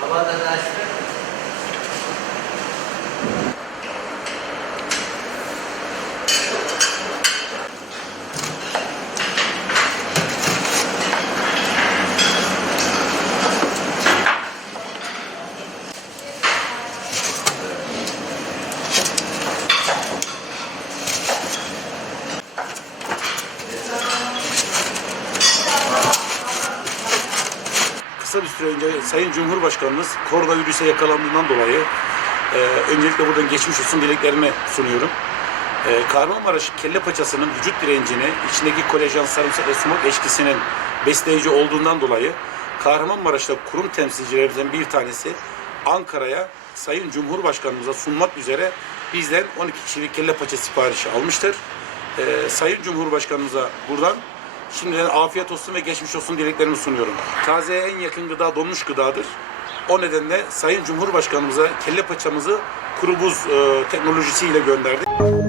Havada da açtık. Süre önce Sayın Cumhurbaşkanımız koronavirüse yakalandığından dolayı e, öncelikle buradan geçmiş olsun dileklerimi sunuyorum. E, Kahramanmaraş kelle paçasının vücut direncini, içindeki kolajen, sarımsak ve sumak eşkisinin besleyici olduğundan dolayı Kahramanmaraş'ta kurum temsilcilerimizden bir tanesi Ankara'ya Sayın Cumhurbaşkanımıza sunmak üzere bizden 12 kişilik kelle paça siparişi almıştır. E, Sayın Cumhurbaşkanımıza buradan şimdiden afiyet olsun ve geçmiş olsun dileklerimi sunuyorum. Tazeye en yakın gıda donmuş gıdadır. O nedenle Sayın Cumhurbaşkanımıza kelle paçamızı kuru buz e, teknolojisiyle gönderdik.